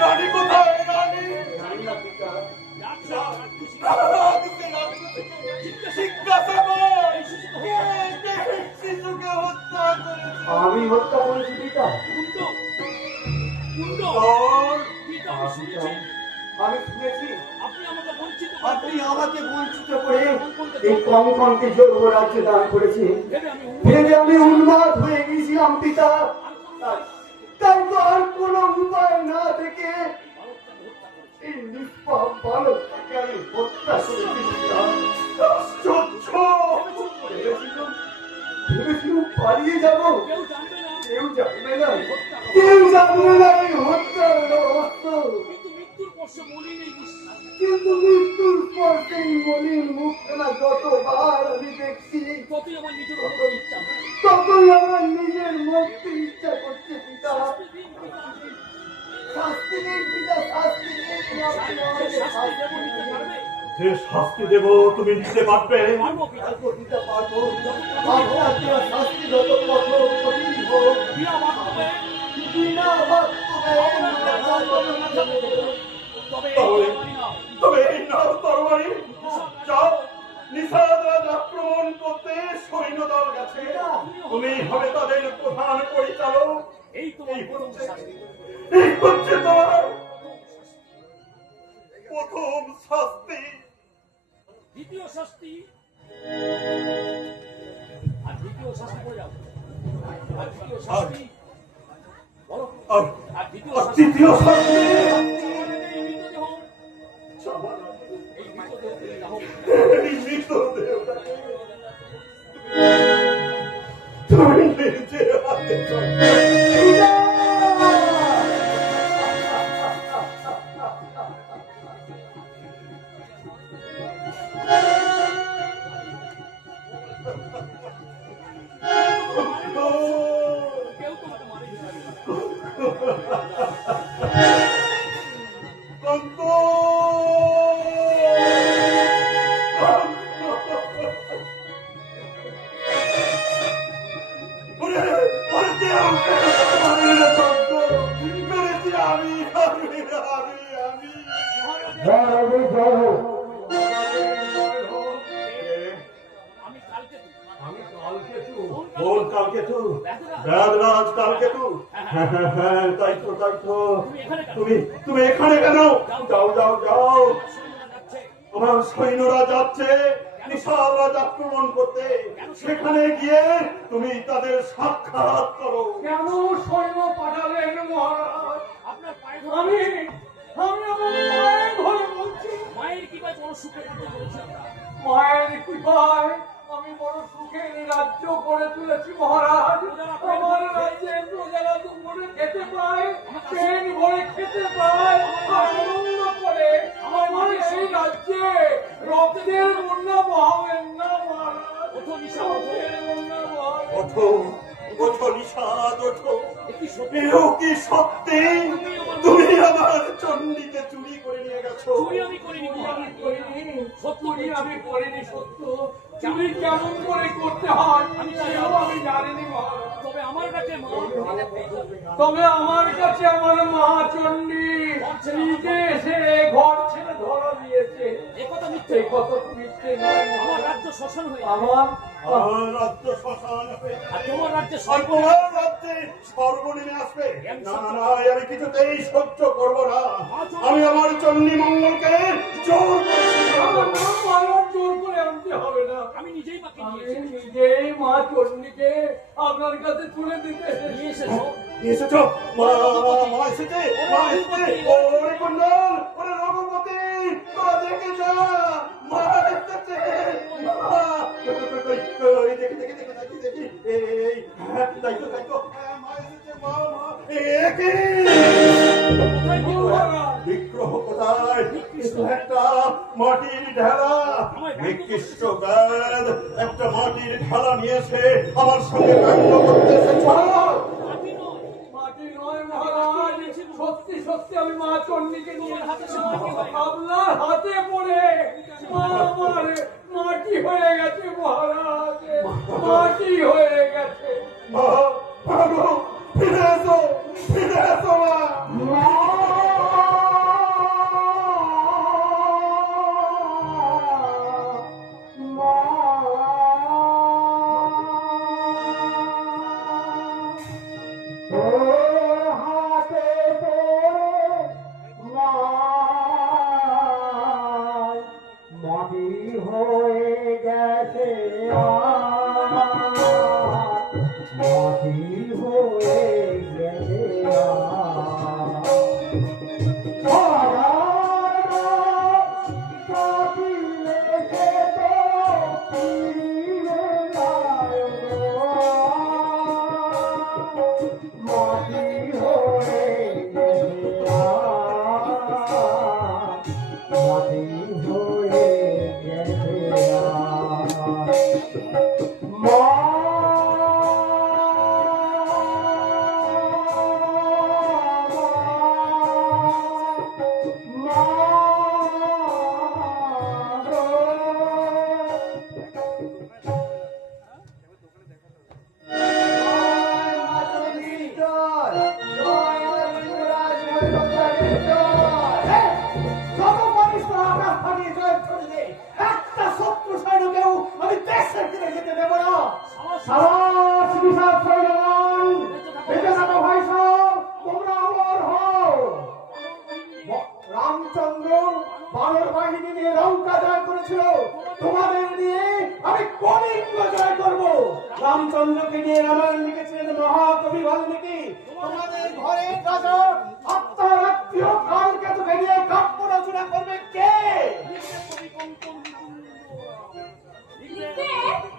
রানী কোথায়? রানী আমি হত্যা করেছি পিতা। আমি শুনেছি আপনি আমাকে বঞ্চিত করে এই কঙ্কনকে যুবরাজ্যে দান করেছি। ভেবে আমি উন্মাদ হয়ে গেছিলাম পিতা। তাই তো আর কোন উপায় না থেকে এই নিষ্পাপ বালকটাকে আমি হত্যা করেছিলাম। ভেবেছিলাম পালিয়ে যাবো, কেউ জানবে না, কেউ জানবে না এই হত্যার রহস্য। কিন্তু মৃত্যুর পর সেই মলিন মুখখানা যতবার আমি দেখছি ততই আমার নিজের মরতে ইচ্ছা করছে পিতা। শাস্তি দিন পিতা, শাস্তি দিন। যে শাস্তি দেব তুমি দিতে পারবে? দিতে পারবো। আপনার দেওয়া শাস্তি যত কঠোর কঠিন হোক, বিনা তবে এই নাও তরবারি, যাও নিশাদ আক্রমণ করতে সৈন্যদল গেছে, তুমি হবে তাদের প্রধান পরিচালক। এই হচ্ছে তোমার প্রথম শাস্তি। দ্বিতীয় শাস্তি আর দ্বিতীয় শাস্তি করে যাও। আর দ্বিতীয় শাস্তি বলো। আর দ্বিতীয় শাস্তি দ্বিতীয় শাস্তি এই মৃতদেহটাকে তুমি নিজে হাতে তুমি এখানে কেন? যাও যাও যাও, আমার সৈন্যরা যাচ্ছে নিশাদ আক্রমণ করতে, সেখানে গিয়ে তুমি তাদের সাক্ষাৎ করো। কেন সৈন্য পাঠালেন মহারাজ? আপনার পায়ে আমি আমার মায়ের ঘরে বলছি, মায়ের কি ভাই বড় সুখে বলছেন? মায়ের কৃপায় আমি বড় সুখের রাজ্য করে তুলেছি মহারাজ। আমার রাজ্যে প্রজারা দুপুরে খেতে পায়, পেট ভরে খেতে পায়, আর আনন্দ করে আমার সেই রাজ্যে রক্তের বন্যা বহাবেন না মহারাজ। ওঠো নিশাদ, ওঠো ওঠো নিশাদ, ওঠো। এও কি সত্যি তুমি আমার চণ্ডীকে চুরি করে নিয়ে গেছো? চুরি আমি করিনি, আমি করিনি সত্য। চুরি কেমন করে করতে হয় আমি জানিনি মহারাজ। তবে আমার কাছে আমার মা চণ্ডী নিজে এসে ঘর ছেড়ে ধরা দিয়েছে। একথা মিথ্যে, কত মিথ্যে নয়। আমার রাজ্য শ্মশান হয়ে আমার রাজ্য শ্মশান হয়ে আর তোমার রাজ্যে তোমার রাজ্যে সর্বনিম্ন আসবে। না না না, আমি কিছুতেই সহ্য করবো না। আমি আমার চণ্ডী মঙ্গলকে জোর করে আনতে হবে না। আমি নিজেই মাকে নিজেই মা চণ্ডীকে আপনার কাছে তুলে দিতে নিয়ে এসেছো। এসেছো? মা এসেছে, মা এসেছে। ওরে কুণ্ডল, ওরে রঘুপতি, তোরা দেখে যা, মা এসেছে। দেখি দেখি দেখি দেখি দেখি, এই তাই তো মা এসেছে। মা বিগ্রহ কোথায়? একটা মাটির ঢেলা, নিকৃষ্ট ব্যাধ একটা মাটির ঢেলা নিয়ে এসে আমার সঙ্গে কাণ্ড করতেছে। মাটি নয় মহারাজ, সত্যি সত্যি আমি মা চণ্ডীকে নিয়ে আপনার হাতে পড়ে আমার মাটি হয়ে গেছে মহারাজ। মাটি হয়ে গেছে। মা, মা গো, ফিরে এসো মা। মাটি হয়ে গেছে মাটি হয়ে গেছে একটা শত্রু সৈন্যকেও আমি দেশের দিকে যেতে দেব না। সাবাস বিশাল সৈন্যগণ, বেঁচে থাকো ভাই সব, তোমরা অমর হও। রামচন্দ্র বানর বাহিনী নিয়ে লঙ্কা জয় করেছিল, তোমাদের নিয়ে আমি কলিঙ্গ জয় করব। রামচন্দ্রকে নিয়ে রামায়ণ লিখেছিলেন মহাকবি বাল্মীকি। তোমাদের ঘরে রাজা আপনার আত্মীয় কালকে তোকে নিয়ে কাব্য রচনা করবে কে?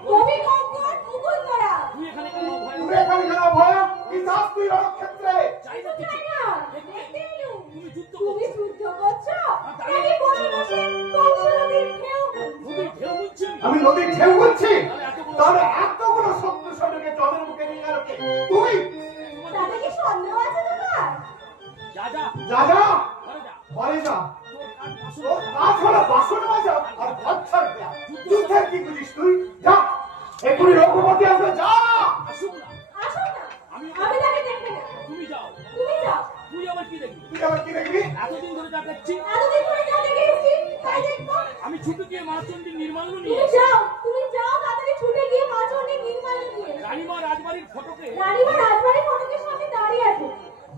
কবি কঙ্কন মুকুন্দরা। তুমি এখানে কেন ভয়? কি চাস তুই রণক্ষেত্রে? দেখতে এলুম। তুমি যুদ্ধ করছো নাকি বসে বসে কংস নদীর ঢেউ গুনছো? আমি নদীর ঢেউ বলছি, তাহলে এতগুলো শত্রু সৈন্যকে জলের মুখে নিয়ে গেল কে? তুই? তাতে কি সন্দেহ আছে তোমার? যা যা ঘরে যা। তোর কাজ হলো বাসন মাজা আর ঘর ছাড় দেয়া। যুদ্ধের কি বুঝিস তুই? যা এক্ষুনি রঘুপতি আসবে, যা। আসো না, আমি তাকে দেখতে না। তুমি যাও। তুই আবার কি দেখবি? এতদিন ধরে যা দেখছি, এতদিন ধরে যা দেখে এসেছি তাই দেখবো। আমি ছুটে গিয়ে মাচন্ডীর নির্মাল্য তুমি নিয়ে যাও তাড়াতাড়ি ছুটে গিয়ে মাঝখানে নির্মাল্য নিয়ে। রানীমা রাজবাড়ির ফটকে রানীমা রাজবাড়ির ফটকের সামনে দাঁড়িয়ে আছে।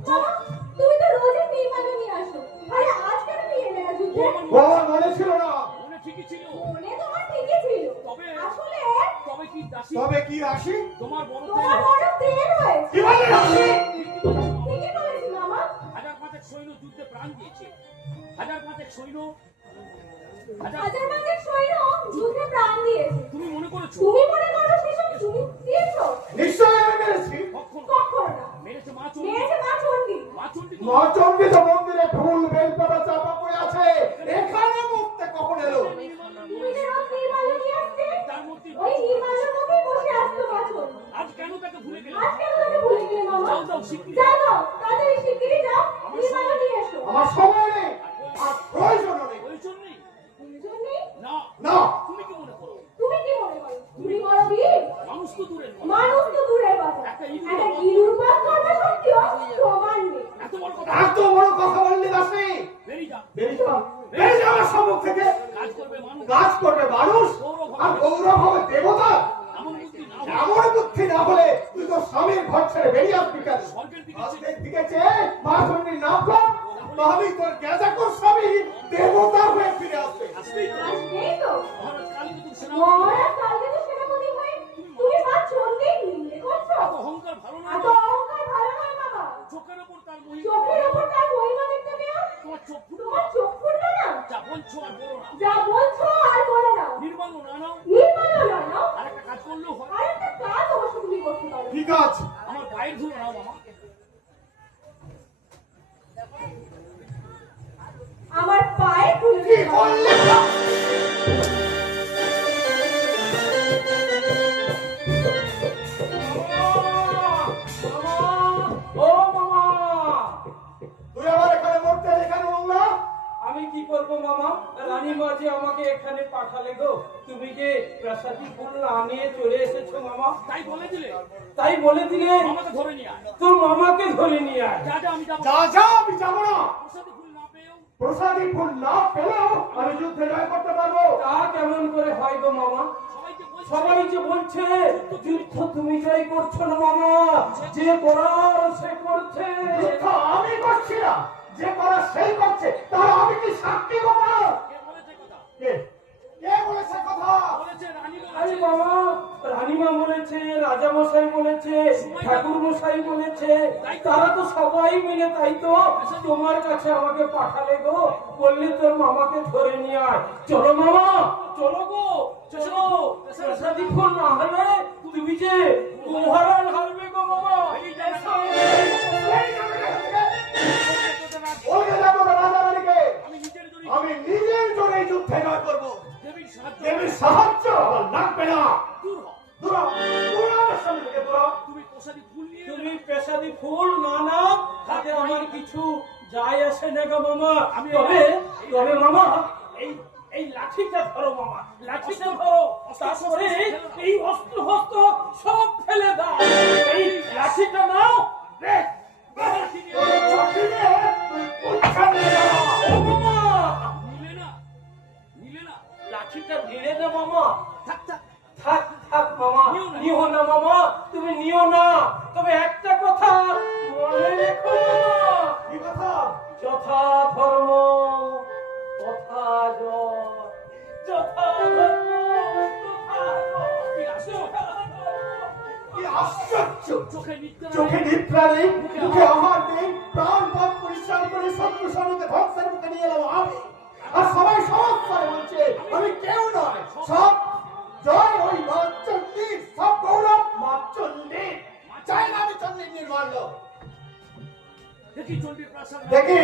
বাবা, তুমি তো রোজই নির্মাল্য নিয়ে আসো, আরে আজ কেন নিয়ে এলে না যুদ্ধে? ও আমার মনে ছিল না। মনে ঠিকই ছিল। মনে তোমার ঠিকই ছিল, আসলে তবে কি দাসী, তবে কি রাশি? তোমার বড় তোমার বড় দের হয়েছে। কি বলে রাশি? ঠিকই বলেছি মামা। 1000-5 সৈন্য যুদ্ধে প্রাণ দিয়েছে। 1000-5 সৈন্য হাজার হাজার সৈন্য যুদ্ধে প্রাণ দিয়েছে। তুমি মনে করেছো? তুমি মনে করো সেসব তুমি দিয়েছো? নিশ্চয়ই আমি মেরেছি। কখনো না। মেরেছে মা চন্ডী। মেরেছে মা চণ্ডী। নচন্ডী তো মন্দিরে ফুল বেলপাতা চাপা পড়ে আছে, এখানে মুক্তে কখন এলো? তুমি যে রোজ নির্মাল্য নিয়ে আসতে, তার মধ্যে ওই নির্মাল্যের মধ্যেই বসে আসতো মা চণ্ডী। আজ কেন তাকে ভুলে গেলে? আজ কেন তাকে ভুলে গেলে মামা? যাও শিগগিরি। যাও তাড়াতাড়ি শিগগিরি যাও, নির্মাল্য নিয়ে এসো। আমার সময় নেই আর প্রয়োজনও নেই। প্রয়োজন নেই। প্রয়োজন নেই? না, না, তুমি কি মনে করো? তুমি কি মনে করো? তুমি বড় বীর? মানুষ তো দূরের কথা। মানুষ তো দূরের কথা, একটা গিলুর পাত করবে সত্যিও প্রমাণ নেই। এত বড় কথা এত বড় কথা বললি দাসী? বেরিয়ে যা। বেরিয়ে যা আমার সম্মুখ থেকে। কাজ করবে মানুষ, কাজ করবে মানুষ আর গৌরব হবে দেবতা। এমন বুদ্ধি না এমন বুদ্ধি না হলে তুই তো স্বামীর ঘর ছেড়ে বেরিয়ে আসবি কেন? স্বর্গের দিকে আজকের দিকে চেয়ে মা চণ্ডীর নাম কর, তাহলেই তোর গেজাকর স্বামী দেবতা হয়ে ফিরে আসবে। আসবেই তো। আসবেই তো। মহারাজ কালীকে তুমি সেনাপতি। মহারাজ কালকে তো সেনাপতি হয়ে তুমি মা চণ্ডীর নিন্দে করছো। এত অহংকার ভালো না। এত অহংকার ভালো নয় বাবা। চোখের ওপর তার মহিমা। চোখের ওপর তার মহিমা দেখতে পেও? তোমার চোখ ফুটে তোমার চোখ ফুটলো না? যা বলছো আর বলো না। যা বলছো আর বলো না। নির্মাল্য না নাও, নির্মাল্য না নাও। আর একটা কাজ করলেও হয়। আর একটা কাজ অবশ্য তুমি করতে পারো। ঠিক আছে, আমার পায়ের ধুলো নাও মামা। আমার পায়ে ধুলো কি দিও। করলি? ও মামা, তুই আবার এখানে মরতে এখানে না? আমি কি করব মামা? রানীমা যে আমাকে এখানে পাঠালে গো, তুমি যে প্রাসাদী ফুল না নিয়ে চলে এসেছো মামা, তাই বলে দিলে তাই বলে দিলে আমাকে ধরে নিয়ে আয়। তোর মামাকে ধরে নিয়ে আয়। যা যা, আমি যাবো। যা যা, আমি যাবো না। প্রসাদী ফুল না পেয়েও প্রসাদী ফুল না পেলেও আমি যুদ্ধে জয় করতে পারবো। তা কেমন করে হয় গো মামা? সবাইকে বলছি, সবাই যে বলছে যুদ্ধ তুমি জয় করছো না মামা, যে করার সে করছে। যুদ্ধ আমি করছি না, যে করা সেই করছে। তাহলে আমি কি সাক্ষী বাবা? কে বলেছে কথা? কে কে বলেছে কথা? বলেছে রানী আরে বলেছে। বাবা, রানীমা বলেছে, রাজা মশাই বলেছে, ঠাকুর মশাই বলেছে, তারা তো সবাই মিলে তাই তো তোমার কাছে আমাকে পাঠালে গো, বললে তোর মামাকে ধরে নিয়ে আয়। চলো মামা, চলো গো, চলো। প্রসাদী ফুল না হলে তুমি যে মহারাজ হারবে গো মামা। এসো। ওকে যাবো না রাজারানীকে। আমি নিজের জন্য আমি নিজের জন্য যুদ্ধে জয় করবো। দেবীর সাহায্য দেবীর সাহায্য আমার লাগবে না। দূর হও। দূর হ, দূর হ আমার সামনে থেকে, দূর হ। তুমি প্রসাদী ফুল নিয়ে তুমি পেশাদি ফুল না নাও, তাতে আমার কিছু যায় আসে না গো মামা। তবে মামা, এই লাঠিটা ধরো মামা, লাঠিটা ধরো। তারপরে এই অস্ত্র হস্ত্র সব ফেলে দাও। এই লাঠিটা নাও। দেখ, লাঠি নিয়ে তোর চাকরি নিয়ে তুই কোথায় নিয়ে যাবো? ও মামা, নিলে না লাঠিটা ধীরে দে মামা। থাক থাক। থাক থাক মামা, নিও না মামা, তুমি নিও না। তবে একটা কথা মনে রেখো মামা, কি কথা? যথা ধর্ম তথা জয়, যথা ধর্ম তথা কি আশ্চর্য! চোখে নিত্য চোখে নিদ্রা নেই, মুখে আহার নেই, প্রাণ পাপ পরিশ্রম করে শত্রু সৈন্যকে ধ্বংসের মুখে নিয়ে এলাম আমি। আর সবাই সমস্যায় বলছে আমি কেউ নয়, সব জয় ওই মা চণ্ডীর, সব গৌরব মা চণ্ডীর। চাই না আমি চণ্ডীর নির্মাল্য। দেখি চণ্ডীর প্রাসাদ দেখি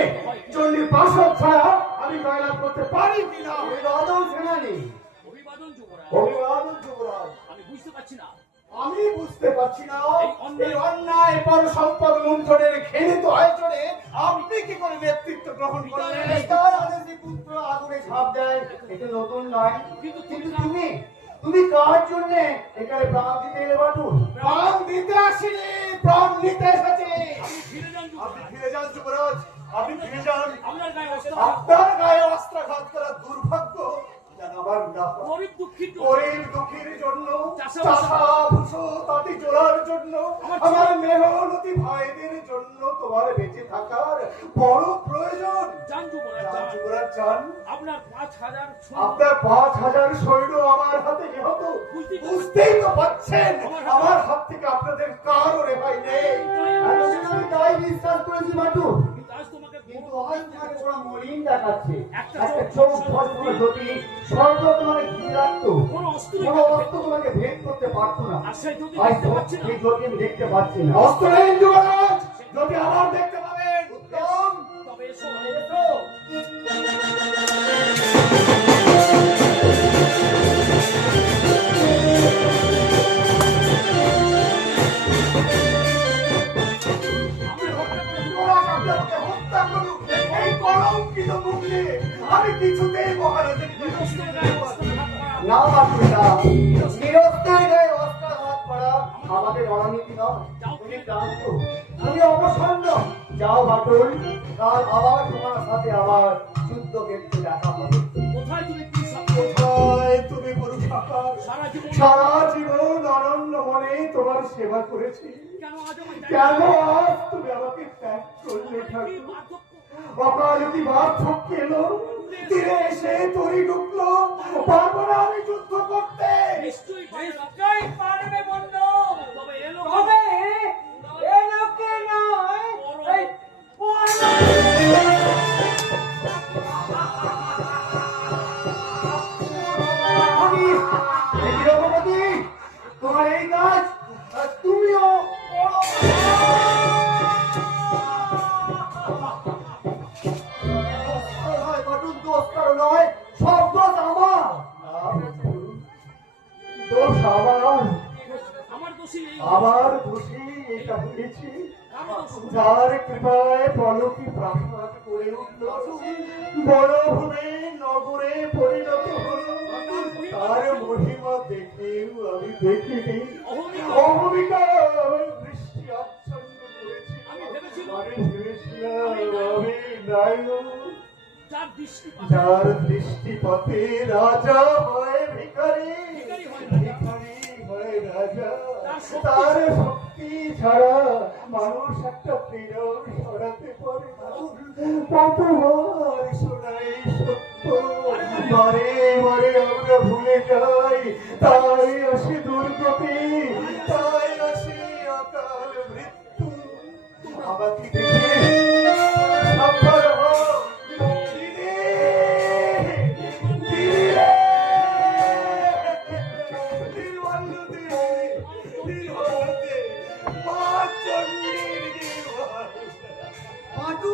চণ্ডীর প্রাসাদ ছাড়া আমি জয়লাভ করতে পারি কিনা। অভিবাদন সেনানি, অভিবাদন যুবরাজ। অভিবাদন যুবরাজ। আমি বুঝতে পারছি না আমি বুঝতে পারছি না এই অন্যায় পর সম্পদ লুণ্ঠনের ঘৃণিত আয়োজনে আপনি কি করে নেতৃত্ব গ্রহণ করলেন? তাই আদেশী পুত্র আগুনে ঝাঁপ দেয়, এটা নতুন নয়। কিন্তু তুমি কার জন্য এখানে প্রাণ দিতে এলে বাটু? প্রাণ দিতে আসিনি, প্রাণ নিতে এসেছি। আপনি ফিরে যান যুবরাজ। আপনি ফিরে যান যুবরাজ, আপনি ফিরে যান। আপনার গায়ে অস্ত্র আপনার গায়ে অস্ত্রাঘাত করার দুর্ভাগ্য যেন আবার না হয়। গরিব দুঃখিত গরিব দুঃখীর জন্য, চাষা চাষা ভুষো তাঁতি জোড়ার জন্য, আমার মেহনতি ভাইদের জন্য তোমার বেঁচে থাকার বড় প্রয়োজন। যান যুবরাজ যান যান। যুবরাজ যান। আপনার 5000 আপনার 5000 সৈন্য আমার হাতে নিহত, বুঝতেই তো পাচ্ছেন আমার হাত থেকে আপনাদের কারো রেহাই নেই। আমি তাই বিশ্বাস করেছি বাটু, কিন্তু আজ তোমাকে কিন্তু আজ তোমাকে বড় মলিন দেখাচ্ছে। একটা একটা চোখ ভস্ম জ্যোতি স্বর্গ তোমাকে ঘিরে রাখতো, কোনো অস্ত্র কোনো অস্ত্র তোমাকে ভেদ করতে পারতো না। আর সেই যদি আজ দেখতে পাচ্ছি না সেই জ্যোতি আমি দেখতে পাচ্ছি না। অস্ত্র নেই যুবরাজ, জ্যোতি আবার দেখতে পাবেন। উত্তম, তবে এসো। এসো। যুবরাজ আপনাকে হত্যা করুক, এই কলঙ্কিত মুখ নিয়ে আমি কিছুতেই মহারাজের অস্ত্র গায়ে অস্ত্র হাত করা। না বাপু না, নিরস্ত্রের গায়ে অস্ত্রাঘাত করা আমাদের রণনীতি নয়। তুমি ক্লান্ত, তুমি অবসন্ন। যাও বাটুল, কাল আবার তোমার সাথে আমার যুদ্ধক্ষেত্রে দেখা হবে। কোথায় তুমি কি সাথে কোথায় তুমি পুরুষাকার? সারা জীবন সারা জীবন অনন্য মনে তোমার সেবা করেছি, কেন আজ আমার কেন আজ তুমি আমাকে ত্যাগ করলে ঠাকুর? অকালতি বার্ধক্য এলো, তীরে এসে তরি ঢুকলো, পারবো না আমি যুদ্ধ করতে। নিশ্চয়ই নিশ্চয়ই পারবে বন্ধু। তবে এলো তবে এ লোকে নয়, এই আমি এই রঘুপতি, তোমার এই কাজ তুমিও করো। বাটুল দোষ কারো নয়, সব দোষ আমার। দোষ আমার, আমার দোষী এই আমার দোষী এটা বুঝেছি। কারো দোষ যার কৃপায় পলকি প্রাসাদ করে উঠল, বড় ভূমি নগরে পরিণত হলো, তার তার মহিমা দেখেও আমি দেখিনি। অহমিকা দৃষ্টি আচ্ছন্ন করেছি। আমি ভেবেছিলাম আমি ভেবেছিলাম আমি নায়ক, যার যার দৃষ্টিপাত দৃষ্টিপাতে রাজা হয় ভিখারি, ভিখারি হয় রাজা। ভিখারি হয় রাজা। তার শক্তি তার শক্তি ছাড়া মানুষ একটা তীরও সরাতে পারে না। কতবার শোনাই সত্য, বারে বারে আমরা ভুলে যাই, তাই আসে দুর্গতি, তাই আসে অকাল মৃত্যু। আমাকে দেখে সাবধান হও। দিদি, দিদি রে! দিদিবন্ধু দে, দিদিবন্ধু দে, মা চণ্ডীর দিদিবন্ধু। পাটু!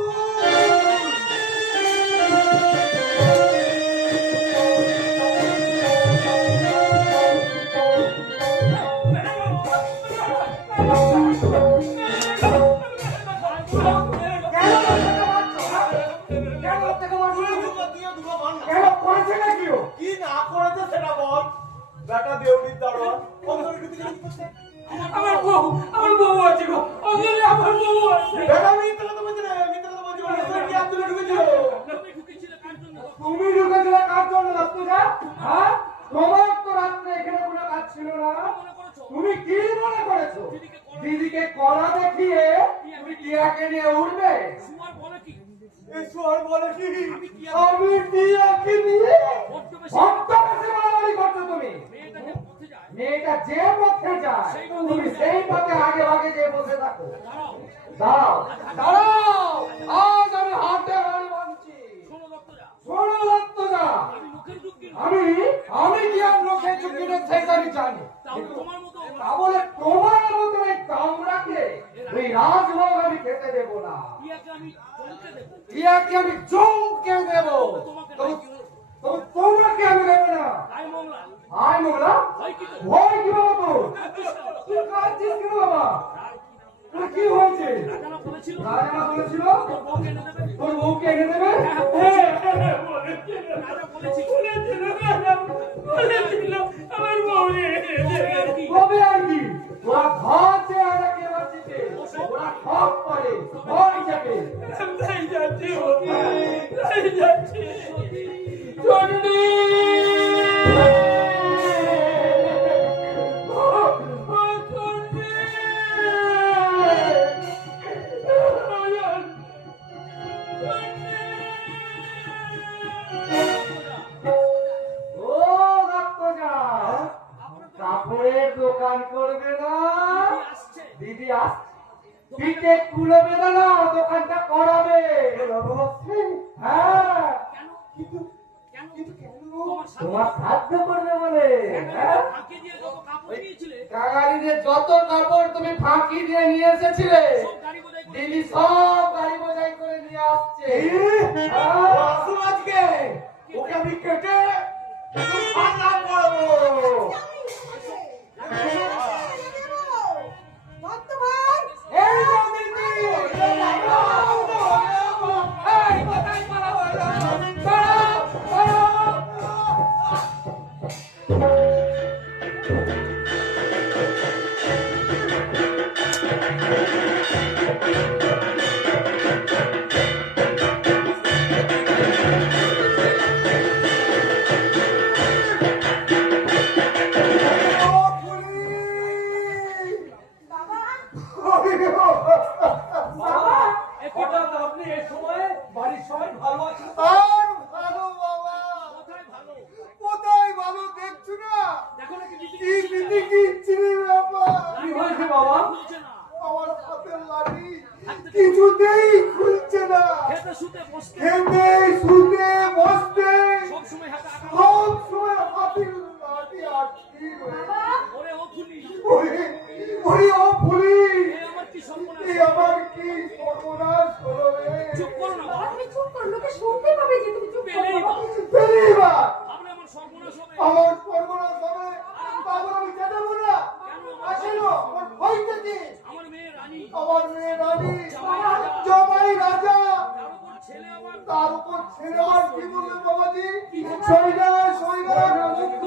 কি না করেছে সেটা বল। বেটা দেউড়ির দারোয়ান অন্তরে ঢুকে গেছে কি করছে? আমার বউ আছে গো, অন্তরে আমার বউ আছে। বেটা মিথ্যা কথা বলছে না, মিথ্যা কথা বলছে না, তোর কি আত্মরে ঢুকেছিল? তুমি ঢুকেছিলে কার জন্য? তুমি ঢুকেছিলে কার জন্য রাত্রিটা? হ্যাঁ, তোমার তো রাত্রে এখানে কোনো কাজ ছিল না। মনে করেছো? তুমি কি মনে করেছো? দিদিকে করা- দিদিকে কলা দেখিয়ে তুমি টিয়াকে নিয়ে উঠবে? সুমার বলে কি? ঈশ্বর বলে কি? আমি টিয়াকে নিয়ে বড্ড বেশি ভক্ত বেশি মারামারি করছো তুমি। মেয়েটা যে পথে যায়, মেয়েটা যে পথে যায় তুমি সেই পথে আগে ভাগে যে বসে থাকো। দাঁড়াও, দাঁড়াও, আজ আমি হাতে হাড়ি বাঁধছি। শোনো দত্তরা, শোনো দত্তদা, আমি মুখের দুঃখ কিনবো। আমি কি আর লোকে চুকিতে সেটা আমি জানি। তাহলে তোমার মতো তা বলে তোমার মতো এই কামড়াকে এই রাজভোগ আমি খেতে দেবো না। টিয়াকে আমি চমকে দেবো। টিয়াকে আমি চমকে দেবো। তোমাকে আমি দেবো না। আয় মংলা, আয় মোগলা, হয় কি তো? ভয় কি বাবা তোর? তুই কাঁদছিস কেন বাবা? তোর কি হয়েছে? রাজারা বলেছিল রাজা বলেছিল তোর বউকে এনে দেবে। তোর বউকে এনে দেবে? রাজা বলেছিল আমার বউ এনে দেবে। কবে আর কি? ওরা ঘর চেহারা কে বাঁচিতে, ওরা সব করে, ভয় যাবে। চণ্ডী! ও দত্তজা, কাপড়ের দোকান করবে না? আসছে দিদি আসছে, পিঠে কুলো বেঁধে না, দোকানটা করাবে। হ্যাঁ, কেন? কিন্তু কেন? কেন? তোমার সাথে তোমার সাহায্য করবে বলে। হ্যাঁ, ফাঁকি দিয়ে যত কাপড় নিয়েছিলে কাঙালিতে যত কাপড় তুমি ফাঁকি দিয়ে নিয়ে এসেছিলে, সব গাড়ি বোঝাই করে দিদি সব গাড়ি বোঝাই করে নিয়ে আসছে। আজকে ওকে আমি কেটে ফাঁকা করবো। এই মন্দিরটি! এই কোথায় পালাবো? পালাও, পালাও! হঠাৎ আপনি এই সময়ে বাড়ির সবাই ভালো আছে? আর ভালো বাবা, কোথায় ভালো? কোথায় ভালো দেখছো না? দেখো নাকি দিদি কি দিদি কি ছিঁড়ে ব্যাপার? কি হয়েছে বাবা? খুলছে না। আমার হাতের লাঠি কিছুতেই খুলছে না। খেতে শুতে বসতে খেতে শুতে বসতে সবসময় হাতে আঁকা। সব সময় হাতের লাঠি আটকে রয়েছে। ওরে ও খুলি, ওরে, ওরে ও ফুলি, এ আমার কি সর্বনাশ। এই আমার কি সর্বনাশ হলো রে। চুপ করো না বাবা। তুমি চুপ করো, লোকে শুনতে পাবে যে তুমি চুপ পেলেই করো। বা। পেলেই বা ভাবলে আমার সর্বনাশ হবে। আমার সর্বনাশ হবে, তারপর আমি জানাবো না। আসেন ওর ভয়টা কি? আমার মেয়ে রানী, আমার মেয়ে রানী, জামাই রাজা। জামাই রাজা, তার উপর ছেলে আমার তার উপর ছেলে আমার কি বলবে বাবাজি? সইনা সইনা যুদ্ধ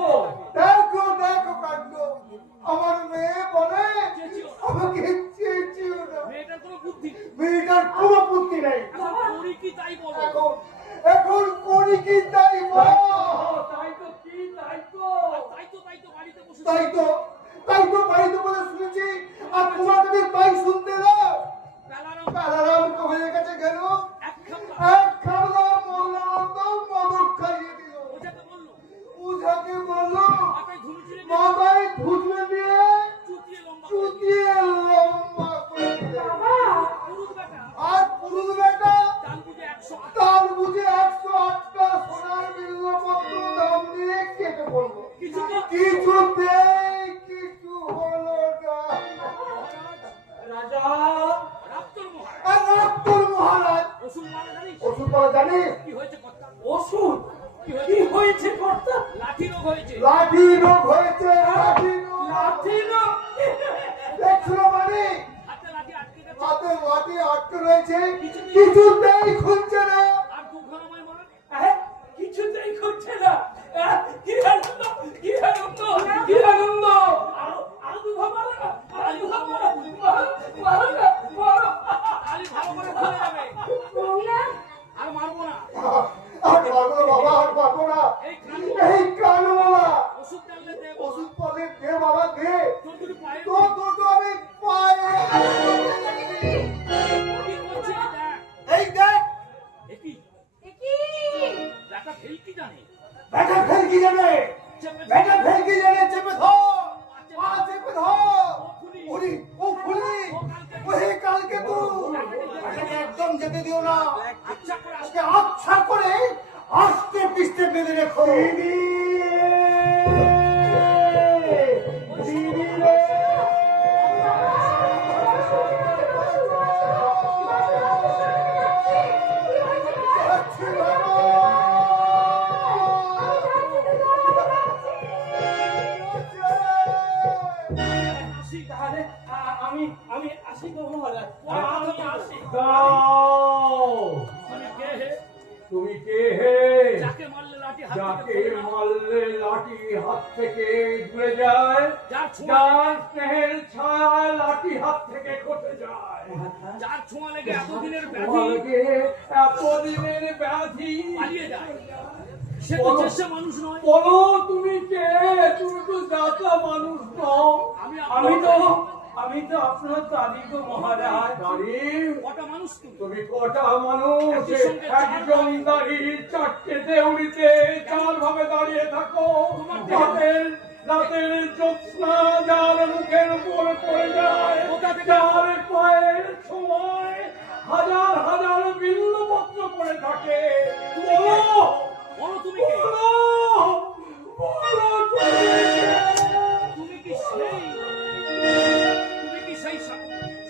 আমার মেয়ে বলে চেঁচিও না। আমাকে চেঁচিও না। মেয়েটার কোনো বুদ্ধি নেই। মেয়েটার কোনো বুদ্ধি নাই। এখন করি কি তাই বলো। এখন এখন করি কি তাই বল। তাই তো কি তাই তো তাই তো বাড়িতে বসে তাই তো বাড়িতে বলে শুনেছি। আর তোমার যদি তাই শুনতে দাও, বেলারাম কালারাম কবিরের কাছে গেল, এক খাপলা এক খাবলা মৌলানন্দ মদক খাইয়ে দিল। ওটাকে বললো ওঝাকে বললো মাথায় ধুলো ছিঁড়ে দিয়ে মাথায় ধুতলে দিয়ে চুটিয়ে লম্বা করে চুটিয়ে লম্বা করে দিলে। পুরুষ বেটা আর পুরুষ বেটা ডান বুঝে 108 তার বুঝে 108টা সোনার বিল্লপত্র দাম দিয়ে কেটে পড়লো। কিছুতেই কিছু হলো না। রাজা রাপ্তর মহারাজ আর রাপ্তর মহারাজ ওষুধ মারা জানিস ওষুধ পাওয়া জানিস? কি হয়েছে কর্তা? ওষুধ কি হয়েছে কর্তা? লাঠি রোগ হয়েছে। লাঠি রোগ হয়েছে। লাঠি রোগ। লাঠি না দেখছো মানে হাতে লাঠি আটকে গেছে। হাতে লাঠি আটকে রয়েছে, কিছুতেই খুলছে না। আর দুঃখময় মার কিছুতেই করছে না। কি আনন্দ কি আনন্দ কি আনন্দ। আরো দুঃখ মারো না, আরো দুঃখ মারো, মারো না, মারো। খালি ভালো করে খুলে যাবে। মহিলা আর মারবো না। আর পারবো না বাবা, আর পারবো না। এই কানু বাবা ওষুধ টানলে দে। ওষুধ পাবে দে বাবা দে। তোর দুটো পায়ে তো দুটো আমি পায়ে কি করছে এটা? এই দেখ একই কি দেখা ফেল কি জানে? বেটা ফেল কি জানে, চেপে বেটা ফেল কি জানে। চেপে ধর, পা চেপে ধর। ওরে ও ফুলি ওহে কালকে তো এটাকে একদম যেতে দিও না। আচ্ছা করে আজকে আচ্ছা করে আস্তে পিস্তে বেঁধে রেখো। দিদি দিদি রে যাচ্ছি বাবা। আসি। তাহলে আমি আমি আসি তো মহারাজ, আমি আসি। মানে কে হে? তুমি কে হে? যাকে মারলে লাঠি হাত যাকে থেকে পড়ে না। মারলে লাঠি হাত থেকে ঘুরে যায়, যার ছোঁয়া যার স্নেহের ছায়া লাঠি হাত থেকে খসে যায়, যার ছোঁয়া লেগে এতদিনের ব্যাধি তোমাকে এতদিনের ব্যাধি পালিয়ে যায়। সে তো চেষ্টা মানুষ নয়। বলো তুমি কে? তুমি তো যাতা মানুষ নও। আমি তো আপনার দাদি গো মহারাজ। নারী, কটা মানুষ তুমি? তুমি কটা মানুষ একই সঙ্গে একজন দাঁড়িয়ে চারটে দেউড়িতে চার ভাবে দাঁড়িয়ে থাকো। রাতের জ্যোৎস্না যার মুখের উপর পড়ে যায়, যার পায়ের সময় হাজার হাজার বিল্লপত্র পড়ে থাকে। বলো বলো তুমি কে? বলো বলো তুমি কে? তুমি কি সেই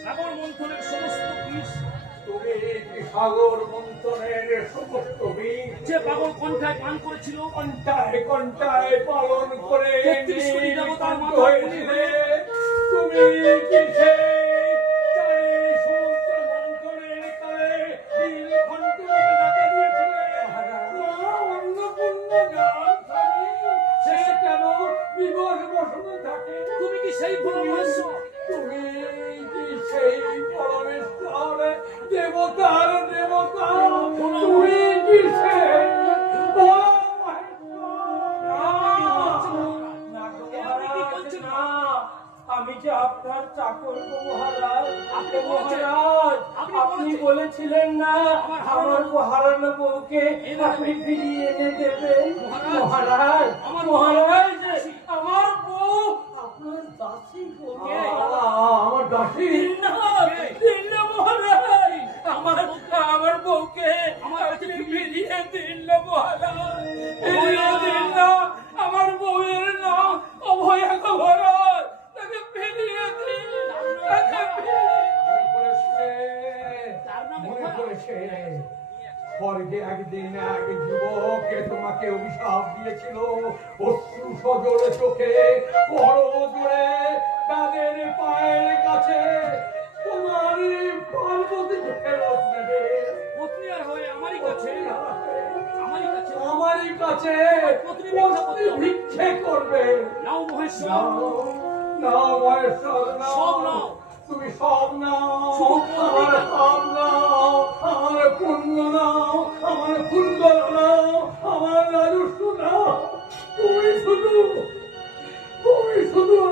সাগর মন্থনের সমস্ত বিষ? তুমি কি সাগর মন্থনের সমস্ত বিষ যে পাগল কণ্ঠায় পান করেছিল? কণ্ঠায় কণ্ঠায় পালন করে 33 কোটি দেবতার মাথা হয়েছিলে? তুমি কি সেই চারি সমুদ্র মন্থনের কালে নীলকণ্ঠকে দেখা দিয়েছিলে? মা অন্নপূর্ণা যার স্বামী, সে কেন বিবশ বসনে থাকে? তুমি কি সেই পরমেশ্বর? তুমি কি সেই পরমেশ্বর, দেবতার দেবতা? তুমি কি সেই আমি যে আপনার চাকর গো মহারাজ। মহারাজ আপনি বলেছিলেন না আমার হারানো বউকে আপনি ফিরিয়ে এনে দেবেন। মহারাজ মহারাজ আমার বউ আপনার দাসী গো। আমার দাসী? মহারাজ আমার বউকে আপনি ফিরিয়ে দিন না মহারাজ, ফিরিয়ে দিন না। আমার বউয়ের নাম অভয়া গো মহারাজ, তাকে ফিরিয়ে দিন, তাকে মনে করেছে স্বর্গে একদিন এক যুবক তোমাকে অভিশাপ দিয়েছিল। অশ্রু সজল চোখে বড় জোরে তাদের পায়ের কাছে তোমার পার্বতী ফেরত নেবে। পত্নী আর হয়ে আমারই কাছে আমারই কাছে পত্নী ভিক্ষে করবে। নাও মহেশ্বর, নাও মায়ের সব নাও সব নাও। তুমি সব নাও সব আমার সব নাও আমার পুণ্য নাও আমার কুন্দর নাও আমার রাজস্ব নাও তুমি শুধু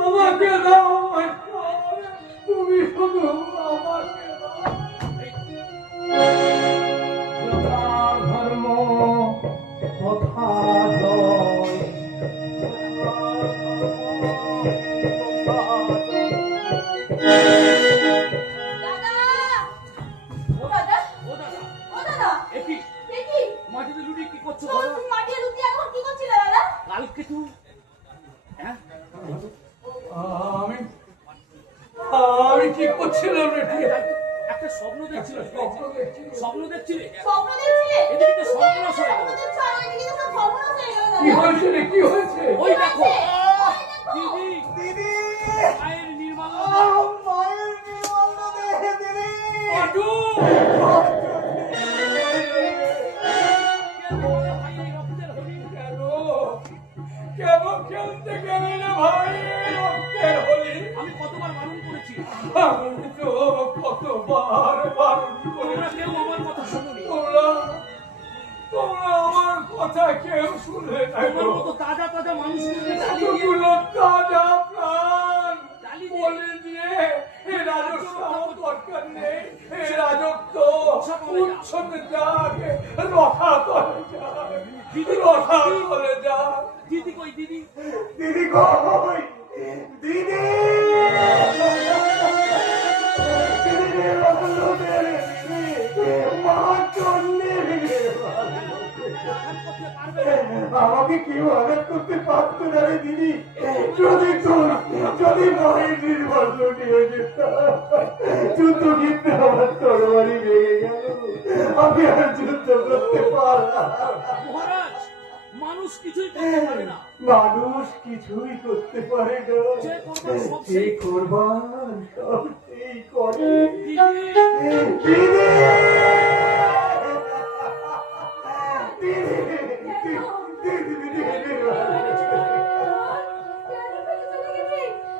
আমাকে দাও মাস্টার তুমি শুধু আমাকে দাও যথা ধর্ম তথা জয় দাদা ও দাদা, ও দাদা এ কি? এ কি মাটিতে লুটি কি করছো তো দাদা? তুমি মাটির লুচি এখন কি করছিলে দাদা কালকে তুই হ্যাঁ আমি আমি কি করছিলাম রে ঠিক একটা স্বপ্ন দেখছিল, স্বপ্ন দেখছিলে? স্বপ্ন দেখছিলে এদিকে তো সর্বনাশ হয়ে গেল। স্বপ্ন দেখছো আর ওইদিকে তো সব সর্বনাশ হয়ে গেল কি দাদা হয়েছে রে কি হয়েছে ওই দেখো ওই দেখো। দিদি, মায়ের নির্মাণ মায়ের নির্মল দেহে দিদি আটু কেন খেলতে গেলে না ভাই রক্তের হলি আমি কতবার বারণ করেছি, আমি তো কতবার বারণ করে তোমরা কেউ আমার কথা শোনোনি। তোমরা আমার কথা কেউ শুনলে না তোমার মতো তাজা তাজা মানুষগুলোকে গালি দিয়ে কতগুলো তাজা প্রাণ বলে দিয়ে এ রাজস্ব আমার দরকার নেই এ রাজত্ব উচ্ছন্নে যাক রক্ষা করে যাক রক্ষা করে যাক দিদি কই দিদি? দিদি কই দিদি মা চন্ডের আঘাত করতে পারবে না। আমাকে কেউ আঘাত করতে পারতো না রে দিদি যদি মায়ের নির্ভর হয়ে যেত যুদ্ধ কিন্তু আমার তরবারি ভেঙে গেল আমি আর যুদ্ধ করতে পারলাম মহারাজ, মানুষ কিছুই করতে পারে না। মানুষ কিছুই করতে পারে না যে করবার সব যে করবার সব সেই করে দিদি,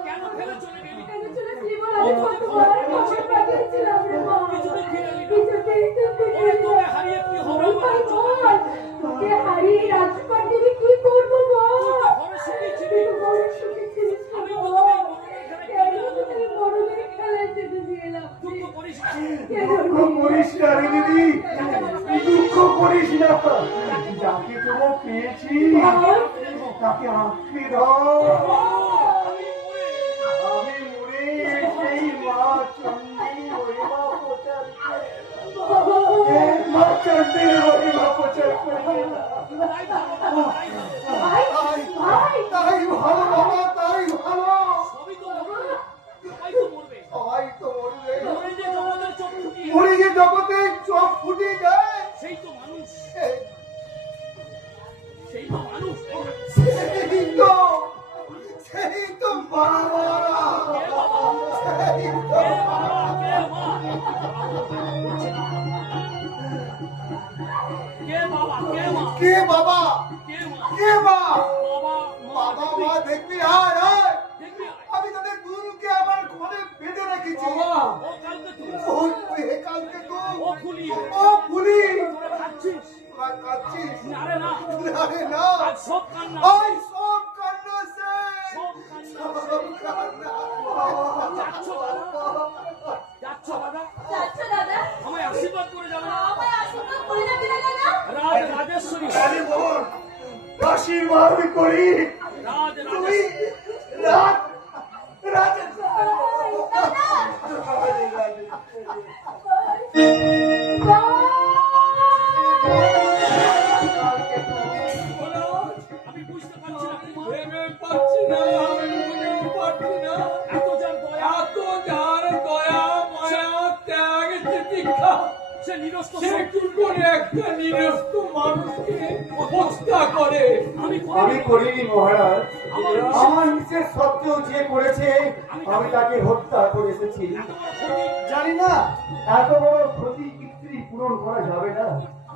কেন ফেলে চলে গেলি? কিছুতে ফিরে এলি না। ওরে তোকে হারিয়ে কি হবে আমার চোখে? তোকে হারিয়ে রাজকুমার দেবী কি করবো বল? ঘরে সুখী ছিলি। তুই তো ঘরে সুখী ছিলিস না আমি বল। তোকে মরণের খেলায় কেন টেনে তোকে আনলাম। মরণের খেলায় যেতে দিলাম? দুঃখ করিস না। দুঃখ করিস না রে দিদি দুঃখ করিস না যাকে তোমার পেয়েছি তাকে আঁকড়ে ধর আমি মরে সেই মা চন্ডী মহিমা প্রচার মা চন্ডীর মহিমা প্রচার করে তাই ভালো, তাই ভালো। ভাই, ভাই, তাই ভালো বাবা তাই ভালো সবই তো মরবে। সবাই তো মরবে। সবাই তো মরবে মরে যে জগতের চোখ ফুটিয়ে মরে যে জগতে চোখ ফুটে যায় সেই তো মানুষ, সেই তো মানুষ। সেই তো বাবা কে বাবা? সেই তো কে বাবা? কে মা? কে বাবা? কে মা? কে বাবা কে মা? কে মা বাবা, মা, বাবা মা দেখবি আয় আয় দেখবি আয়। আমি তাদের দুজনকে আমার ঘরে বেঁধে রেখেছি ও কালকে তুই, ও কালকে তো ও ফুলি, ও ফুলি তোরা খাচ্ছিস। তোরা কাঁদছিস না রে না, আরে না আজ সব কান্না, ওই সব কান্না শেষ সব কান্না। সব কান্না যাচ্ছ দাদা? যাচ্ছ দাদা? যাচ্ছ দাদা? আমায় আশীর্বাদ করে যাবে না? আমায় আশীর্বাদ করে যাবি না দাদা? রাজেশ্বরী, আরে বল আশীর্বাদ করি রাজ তুই রাত রাত আমি বুঝতে পারছি না কুমার, ভেবে পাচ্ছি না আমি মনেও পাচ্ছি না এত যার দয়া, এত যার দয়া মায়া ত্যাগ তিতিক্ষা সে নিরস্ত সে কি করে একটা নিরস্ত মানুষকে হত্যা করে আমি আমি করিনি মহারাজ আমার আমার নিচের সত্ত্বেও যে করেছে আমি তাকে হত্যা করে এসেছি এত বড় ক্ষতি, জানি না এত বড় ক্ষতি স্ত্রী পূরণ করা যাবে না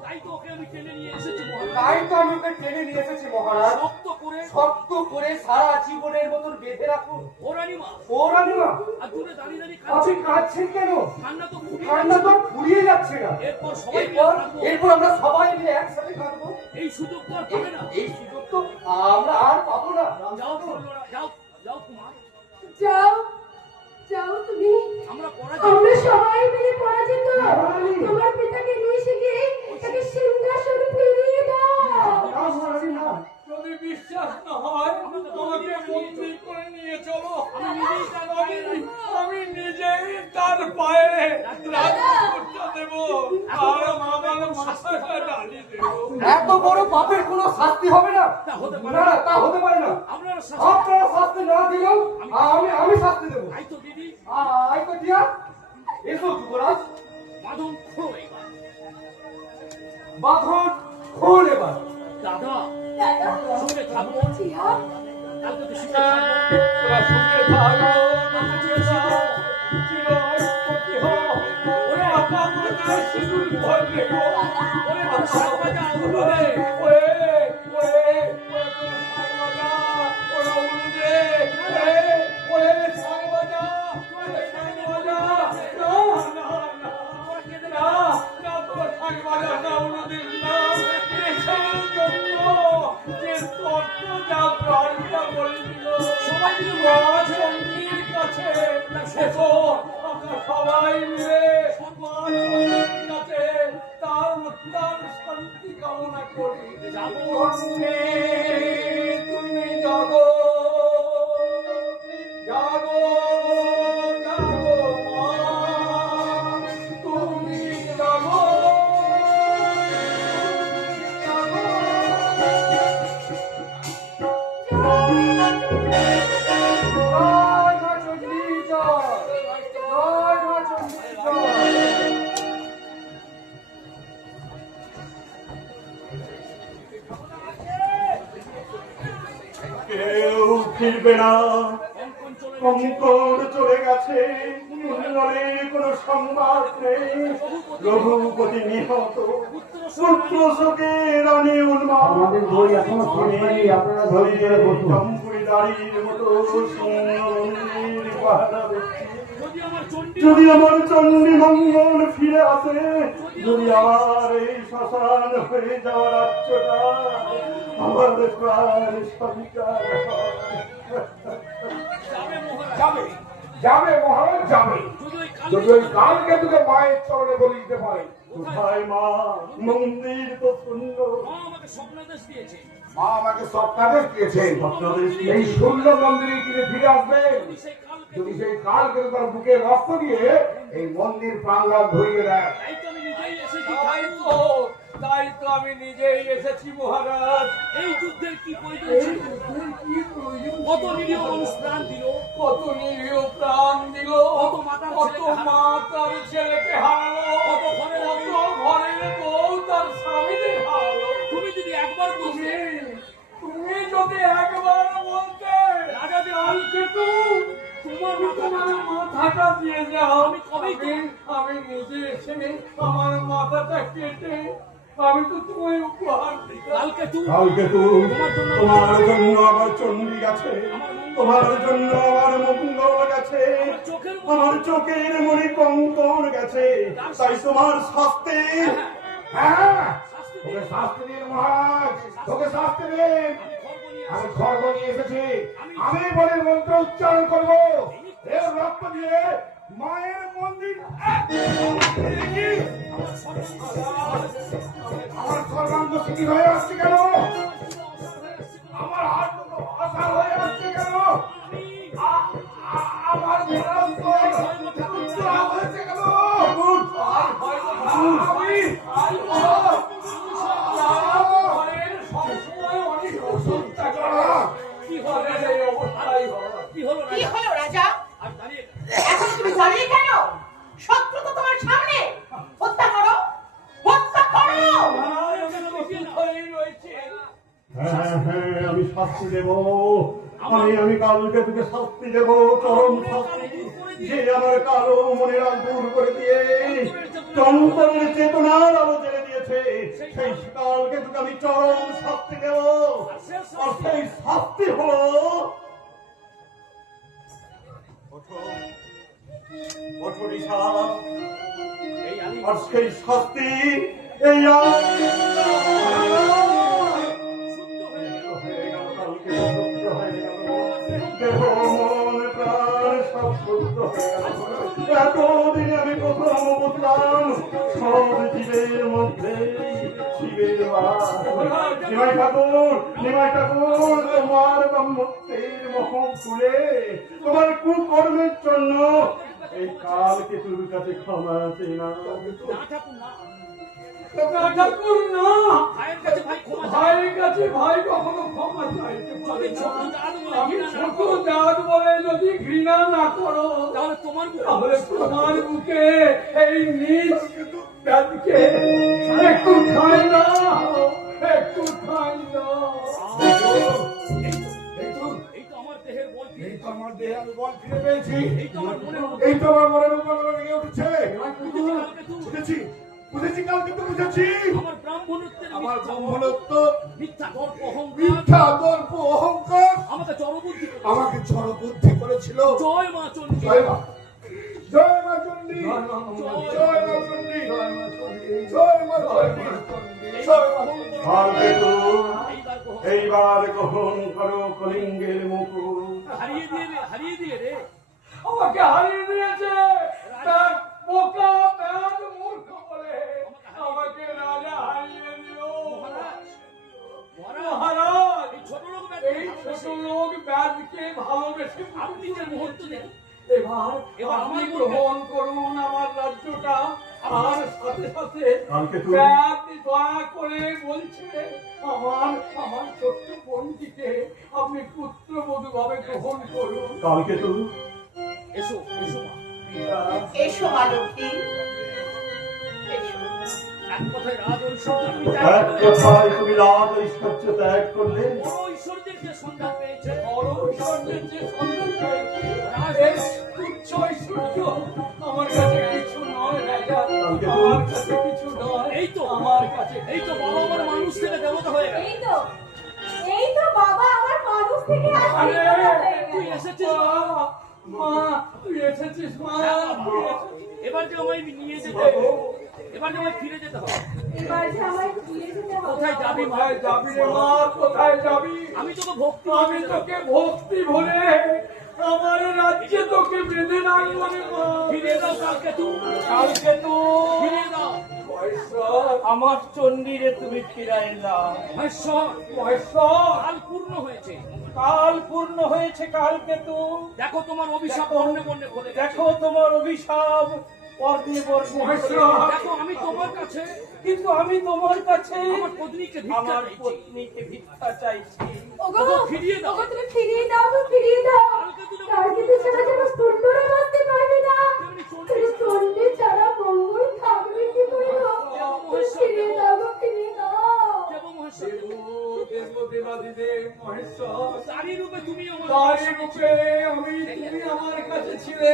তাই তো ওকে আমি টেনে নিয়ে এসেছি মহারাজ। তাই তো আমি ওকে টেনে নিয়ে এসেছি মহারাজ শক্ত করে শক্ত করে সারা জীবনের মতন বেঁধে রাখুন। ও রানীমা, ও রানীমা, আর দূরে দাঁড়িয়ে দাঁড়িয়ে আপনি কাঁদছেন। কাঁদছেন কেন? ঠান্ডা তো খুবই ঠান্ডা তো ফুরিয়ে যাচ্ছে না। এরপর সবাই মিলে এরপর কাঁদবো। এরপর আমরা সবাই মিলে একসাথে কাঁদবো। এই সুযোগ তো আর পাবে না। এই সুযোগ তো আমরা আর পাবো না। যাও সৈন্যরা, যাও যাও কুমার, যাও যাও তুমি, আমরা পরাজিত। আমরা সবাই মিলে পরাজিত। তোমার পিতাকে নিয়ে এসে গিয়ে তাকে সিংহাসন ফিরিয়ে দাও। না মহারানী না, যদি বিশ্বাস না হয় আমাকে মন্ত্রী করে নিয়ে চলো। আমি নিজেই তার পায়ে রাজমুকুটটা দেব আর আমার মাথাটা ঢালি দেব। এত বড় পাপের কোনো শাস্তি হবে না। তা হতে পারে না না। না, তা হতে পারে না। আপনারা শাসন। আপনারা শাস্তি না দিলেও আমি শাস্তি দেবো। তাই তো দিদি, আই তো দিয়া এসো যুবরাজ, বাঁধন খোলো এবার। বাঁধন খোল এবার। দাদা, দাদা, সঙ্গে থাকবো। জিয়া, কালকে তো সঙ্গে থাকবো। তোরা সঙ্গে থাকো, চিরস্থায়ী হও। ওরে আপা মাথায় সিঁদুর ভরবে গো। ওরে তোর সাত বাজা উঠবে। ওরে, ওরে, ওরে তোর সাংবাজা, ওরা উঠবে। ওরে, ওরে সাংবাজা, ওরে সাংবাজা। না, না, না, না, না, তোর সাংবাজা না উঠবে না। দেশের জন্য যে তত্ত্ব যা প্রাণটা বলে দিল, সবাই মিলে মহাচন্দ্রীর কাছে এসো। আমরা সবাই মিলে মহাচন্দ্রীর কাছে তার উত্তার শান্তি কামনা করি। চন্দ্রী, তুমি জাগো, জাগো, জাগো মা, তুমি জাগো, জাগো। জয় মা চণ্ডী জয়, জয় মা চণ্ডী জয়। কেউ ফিরবে না, কঙ্কন চলে গেছে। কঙ্কর চলে গেছে, মনে কোনো সংবাদ নেই। রঘুপতি নিহত, পুত্র শোকে রানী উন্মাদ। আমাদের বই এখনো শেষ হয়নি, আপনারা ধৈর্য ধরে বসুন। জম্পুরি দাড়ির মতো সিংহীর পাহারা দেখছি। যদি আমার চণ্ডী যদি আমার চণ্ডী মঙ্গল ফিরে আসে, যদি আমার এই শ্মশান হয়ে যাওয়া রাজ্যটা আমার প্রাণ স্বাধিকার হয়। যাবে মহারাজ, যাবে, যাবে মহারাজ যাবে। যদি ওই যদি ওই কালকে তোকে মায়ের চরণে বলে দিতে পারে। কোথায় মা? মন্দির তো শূন্য। মা আমাকে স্বপ্নাদেশ দিয়েছে। মা আমাকে স্বপ্নাদেশ দিয়েছেন, আপনাদের এই শূন্য মন্দিরে তিনি ফিরে আসবেন। যদি সেই কালকে যদি সেই কালকে তার বুকে রক্ত দিয়ে এই মন্দির প্রাঙ্গণ ধরিয়ে দেয়। তাই তো আমি নিজেই এসেছি। তাই তো আমি নিজেই এসেছি মহারাজ। এই যুদ্ধের কি প্রয়োজন ছিল? কত নিরীহ মানুষ প্রাণ দিল, কত নিরীহ প্রাণ দিল, কত মাতার কত ছেলেকে হারালো, মাতার ছেলেকে হারালো, কত ঘরের কত ঘরের বউ তার স্বামীদের হারালো। তুমি যদি একবার বুঝতে, তুমি যদি একবার বলতে রাজা যে কালকে তো তোমার তোমার মাথাটা দিয়ে যাও। আমি কবেই তো- আমি নিজে এসে আমার মাথাটা কেটে আমি তো তোমায় উপহার দিতাম। কালকে তুমি কালকে তো তোমার জন্য আমার চণ্ডী গেছে, তোমার জন্য আমার মঙ্গল গেছে, আমার চোখের মনে কঙ্কর গেছে। তাই তোমার শাস্তি হ্যাঁ, শাস্তি তোকে শাস্তি দিন মহারাজ, তোকে শাস্তি দিন। আমি খড়গ নিয়ে এসেছি, আমি বলে মন্ত্র উচ্চারণ করবো। এর রক্ত দিয়ে মায়ের মন্দির আমার সর্বাঙ্গ শিথিল হয়ে আসছে কেন? আমার হাত অসার হয়ে আসছে কেন? আমার মেরাজ তো উত্তরা হয়েছে কেন? কি হলো কি রাজা? হলো রাজা? আর দাঁড়িয়ে গেল। এখন তুমি দাঁড়িয়ে কেন? শত্রু তো তোমার সামনে। হত্যা করো, হত্যা করো। হ্যাঁ হ্যাঁ, আমি শাস্তি দেব। আমি কালকে তোকে শাস্তি দেব, চরম শাস্তি। যে আমার কালো মনের আলো দূর করে দিয়ে চঞ্চলের চেতনার আলো জেলে দিয়েছে, সেই কালকে তোকে আমি চরম শাস্তি দেব। আর সেই কঠোরিশা এই আলী আর সেই শাস্তি এই শুদ্ধ হয়ে গেল। হয়ে গেল, কালকে সত্য হয়ে গেল। দেহ মন প্রাণ সব সত্য হয়ে গেল। এতদিন আমি প্রথম বুঝলাম সব জীবের মধ্যে শিবের বাস। নিমাই ঠাকুর, নিমাই ঠাকুর, তোমার ব্রহ্মত্বের মোহ খুলে তোমার কুকর্মের জন্য এই কালকে তোর কাছে ক্ষমা আছে না। না ঠাকুর না, না ঠাকুর না, ভাইয়ের কাছে ভাই ক্ষমা চায়। ভাইয়ের কাছে ভাই কখনো ক্ষমা চাইতে পারে যদি না। ছোট জাত বলে আমি ঘৃণা না ছোট করো, জাত বলে যদি ঘৃণা না করো, তাহলে তোমার বুকে তাহলে তোমার বুকে এই নিজ ব্যাধিকে একটু ঠাঁই দাও, একটু ঠাঁই দাও। এই তো আমার দেহের বল ফিরে, এই তো আমার দেহে আমি বল ফিরে পেয়েছি। এই তো আমার মনের মধ্যে এই তো আমার মনের উপর লেগে উঠছে। কালকে তুই বুঝেছি, বুঝেছি, কালকে তো বুঝেছি। আমার ব্রাহ্মণত্বের আমার মিথ্যা ব্রহ্মণত্ব, মিথ্যা গর্ব অহংকার মিথ্যা গর্ব অহংকার আমাকে জড়বুদ্ধি করে। আমাকে ছড় বুদ্ধি করেছিল। জয় মা চণ্ডী, জয় মা, জয় মা চণ্ডী, জয় মা জয় মা চণ্ডী, জয় মা চণ্ডী, জয় মা জয় চণ্ডী, মা চণ্ডী। জয় মা চণ্ডী। এইবার গ্রহণ এইবার গ্রহণ করো কলিঙ্গের মুকুট। হারিয়ে দিয়ে রে। আমাকে হারিয়ে দিয়েছে তার বোকা ব্যাধ মূর্খ বলে আমাকে রাজা হারিয়ে দিল। মহারাজ, মহারাজ, এই ছোট লোক এই ছোট লোক ব্যাধকে ভালোবেসে আপনি যে মুহূর্ত দেন, এবার এবার আপনি আমার গ্রহণ করুন আমার রাজ্যটা। আর সাথে সাথে কালকে তুমি ব্যাধ দয়া করে বলছে আমার আমার ছোট্ট বোনটিকে আপনি পুত্রবধূ ভাবে গ্রহণ করুন। কালকে তুমি এসো এসো মা। এসো মা লক্ষ্মী, এসো। এক কথায় রাজ ঐশ্বর্য তুমি ত্যাগ এক করলে। কথায় তুমি রাজ ঐশ্বর্য ত্যাগ করলে। বড় ঐশ্বর্যের যে সন্ধান পেয়েছে, বড় ঐশ্বর্যের যে সন্ধান পেয়েছি, এই তুচ্ছ ঐশ্বর্য আমার কাছে কিছু নয় রাজা, আমার কাছে কিছু নয়। এই তো আমার কাছে এই তো বাবা আমার মানুষ থেকে দেবতা হয়ে গেল। এই তো বাবা আমার মানুষ থেকে আজ আরে, দেবতা হয়ে তুই গেল। এসেছিস মা। মা, তুই এসেছিস মা, তুই এসেছিস। এবার যে আমায় নিয়ে যেতে হবে, এবার যে আমায় ফিরে যেতে হবে। এবার যে আমায় ফিরে যেতে হবে কোথায় যাবি মা? কোথায় যাবি রে মা, কোথায় যাবি? আমি তোকে ভক্তি আমি তোকে ভক্তি ভরে আমার রাজ্যে তোকে বেঁধে রাখবো রে মা। ফিরিয়ে দাও কালকে তুই, কালকে তো ফিরিয়ে দাও মহেশ্বর, আমার চণ্ডীরে তুমি ফিরাই দাও। মহেশ্বর। মহেশ্বর, কাল পূর্ণ হয়েছে, কাল পূর্ণ হয়েছে, কালকে তো দেখো তোমার অভিশাপ দেখো। বর্ণে বর্ণে খুলে গেছে। দেখো তোমার অভিশাপ বর্ণে বর্ণে মহেশ্বর। দেখো আমি তোমার কাছে কিন্তু আমি তোমার কাছে আমার পত্নীকে ভিক্ষা আমার চাইছি। পত্নীকে ভিক্ষা চাইছি। ওগো, ওগো, ফিরিয়ে দাও। ওগো, তুমি ফিরিয়ে দাও তো, ফিরিয়ে দাও। কালকে তুমি কালকে তো ছাড়া যেন সুন্দরে বাঁচতে পারবে না। তেমনি চণ্ডী তুমি চণ্ডী ছাড়া মঙ্গল থাকবে কি করে গো? তুমি ফিরিয়ে দাও গো, ফিরিয়ে দাও। দেব মহেশ্বর, দেব দেবাদিদেব মহেশ্বর, তারই রূপে তুমি আমার তারই রূপে তুমি আমার কাছে ছিলে।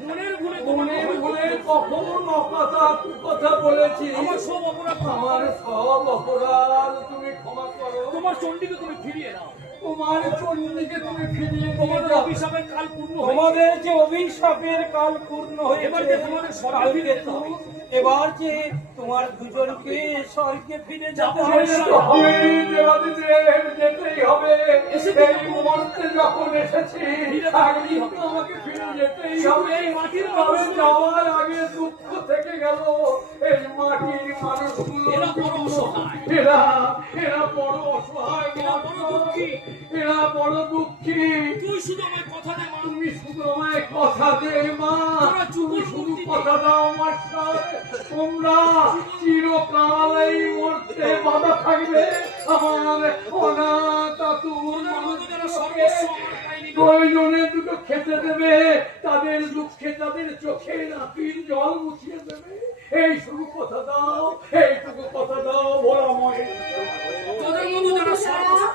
মনের ভুলে তোমার মনের ভুলে কখন অকথা কুকথা বলেছি। আমার সব অপরাধ আমার সব অপরাধ তুমি ক্ষমা করো। তোমার চণ্ডীকে তুমি ফিরিয়ে দাও। তোমার চণ্ডীকে তুমি ফিরিয়ে দিয়ে তোমাদের দাও। অভিশাপের কাল পূর্ণ হয়েছে। তোমাদের যে অভিশাপের কাল পূর্ণ এবার হয়েছে, যে তোমাদের স্বর্গে কালকে ফিরে যেতে তো হবে। এবার যে তোমার দুজনকে স্বর্গে ফিরে যেতে যাবো হবে। যেতে হবে দেবাদিদেব, যেতেই হবে। এসেছি এই মুহূর্তে যখন এসেছি ফিরে একদিন তো আমাকে ফিরে যেতেই শুধু হবে। এই মাটির তবে মানুষগুলো- যাওয়ার আগে দুঃখ থেকে গেল এই মাটির মানুষগুলো। এরা বড় অসহায়। এরা বড় অসহায়, এরা বড় দুঃখী। এরা বড় দুঃখী। তুই শুধু আমার কথা দে মা। তুমি শুধু আমায় কথা দে মা, তোরা তুমি যুগল শুধু মুক্তি দে। কথা দাও আমার সাথে। তোমরা চিরকাল এই মরতে বাধা থাকবে আমার অনাথ আতুর তোদের মতো যারা মানুষগুলোকে। সর্বস্ব আমার পায়ে নিবে। প্রয়োজনে দুটো খেতে দেবে, তাদের দুঃখে তাদের চোখে নাপির জল মুছিয়ে দেবে। এই শুধু কথা দাও, এইটুকু কথা দাও ভোলাময়। তোদের মতো যারা সর্বস্ব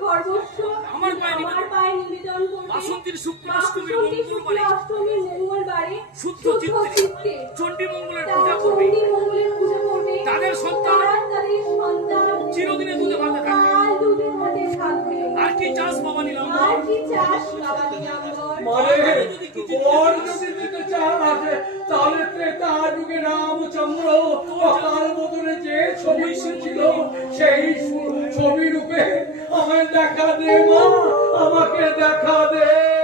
সর্বস্ব আমার পায়ে নিবেদন। আমার পায়ে নিবেদন করবে। বাসন্তীর শুক্ল অষ্টমীর বাসন্তী মঙ্গলবারে শুক্ল অষ্টমীর মঙ্গলবারে শুদ্ধ চিত্তে চিত্তে চণ্ডী মঙ্গলের তারা পূজা করবে। চণ্ডী মঙ্গলের পূজা করবে। তাদের সন্তান তারা তাদের সন্তান চিরদিনে দুধে ভাতে থাকবে। কাল দুধে ভাতে থাকবে। আর কি চাস বাবা নিলাম? আর কি চাস বাবা দিগম্বর? মানে যদি কিছু ওর যদি দিতে চান আছে সেই ছবি রূপে আমায় দেখা দে মা, আমাকে দেখা দে।